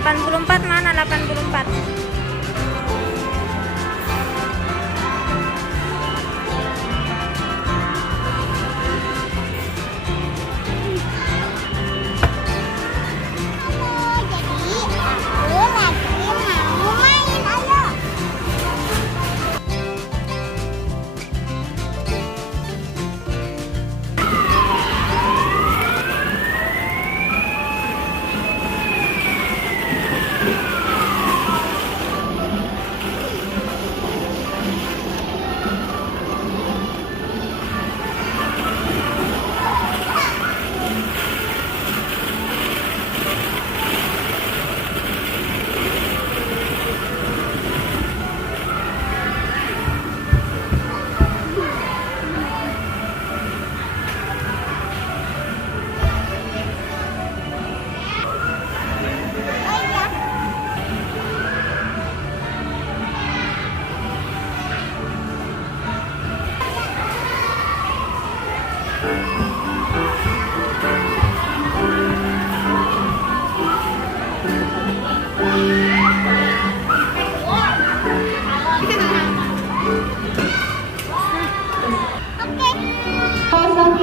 84 mana 84?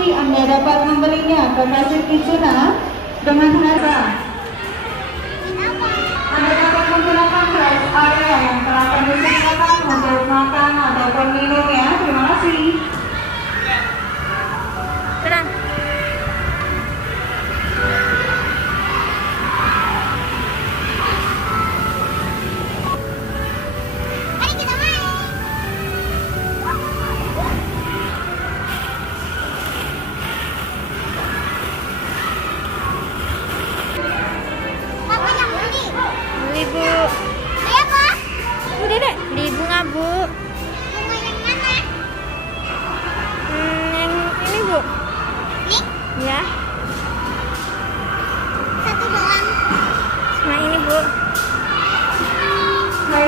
Anda dapat membelinya ke kasir Kitsuna dengan harga. Anda dapat menggunakan rest area yang telah kami sediakan untuk makan ataupun minum ya. Terima kasih. Tenang. Beli Bu. Beli apa? Bu Dedek, beli bunga Bu. Bunga yang mana? Yang ini Bu. Ini? Ya, Satu doang. sama ini Bu. Hai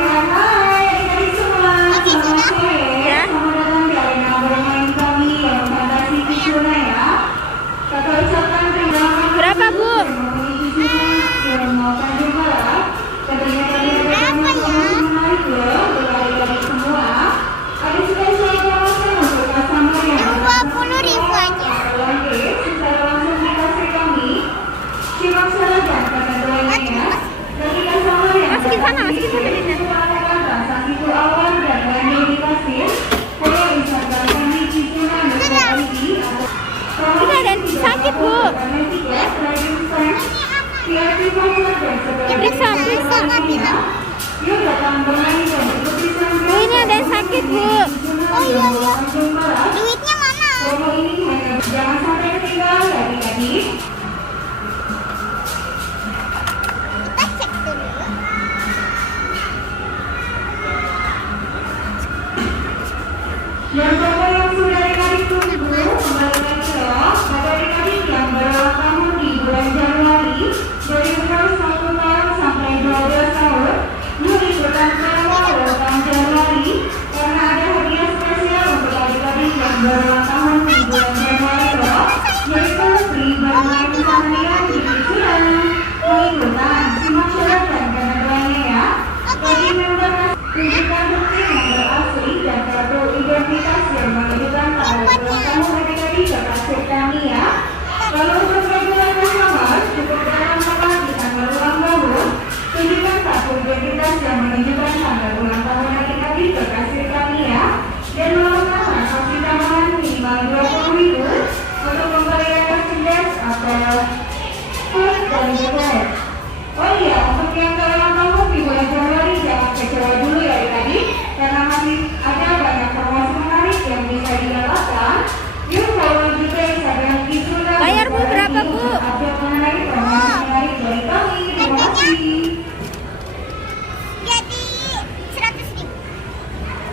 adik-adik semua. Selamat sore. Ya. Selamat datang di arena bermain kami yang fantasi Kitsuna ya. Kakak ucapkan terima kasih. Berapa Bu? Yang makan juga ya. Tentunya tadi ada informasi menarik loh untuk adik-adik semua. Ada spesial promosi untuk customer yang 20.000 aja. Oke, secara langsung dikasih kami. Simak saja ketentuannya ya. Bagi customer yang Masukin sana, masukin sana, Dinda. melakukan transaksi keuangan dan landing di kasir, saya bisa kami Kitsuna ID atau Ini ada yang sakit Bu. Periksa, periksa. Yuk datang bermain dan ikuti Bu, ini ada yang sakit Bu. Oh iya iya. Duitnya mana? Promo ini hanya jangan sampai ketinggalan adik-adik. Kita cek dulu. Dan promo yang sudah adik-adik tunggu kembali lagi ya. Bagi adik-adik yang berulang tahun di bulan Januari dari umur 1 tahun sampai 12 tahun, yuk ikutan promo welcome Januari karena ada hadiah spesial untuk adik-adik yang berulang tahun di bulan Januari loh, yaitu free bermain seharian di Kitsuna. Mau ikutan? Simak syarat dan ketentuannya ya. Bagi member tunjukkan bukti nomor asli dan kartu identitas yang menunjukkan tanggal ulang tahun adik-adik ke kasir kami ya. Kalau untuk regular customer cukup berlama-lama di tanggal ulang tahun, tunjukkan kartu identitas yang menunjukkan tanggal ulang tahun adik-adik ke kasir kami ya. Dan melakukan transaksi tambahan minimal 20.000 untuk pembelian merchandise atau food dan dessert. Oh iya, untuk yang ulang tahun di bulan Januari jangan kecewa dulu ya adik-adik, karena masih ada banyak promosi menarik yang bisa didapatkan. Yuk follow juga Instagram Kitsuna. Bayar Bu, berapa Bu? Update mengenai promosi menarik dari kami. Terima kasih. Jadi 100.000.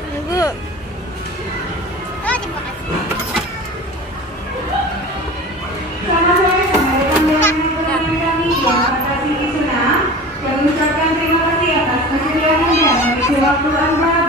Ini Bu. Oh, terima kasih. Selamat sore sama rekan-rekan kami yang fantasi Kitsuna. Kami ucapkan terima kasih atas kesediaan dan mengisi waktu Anda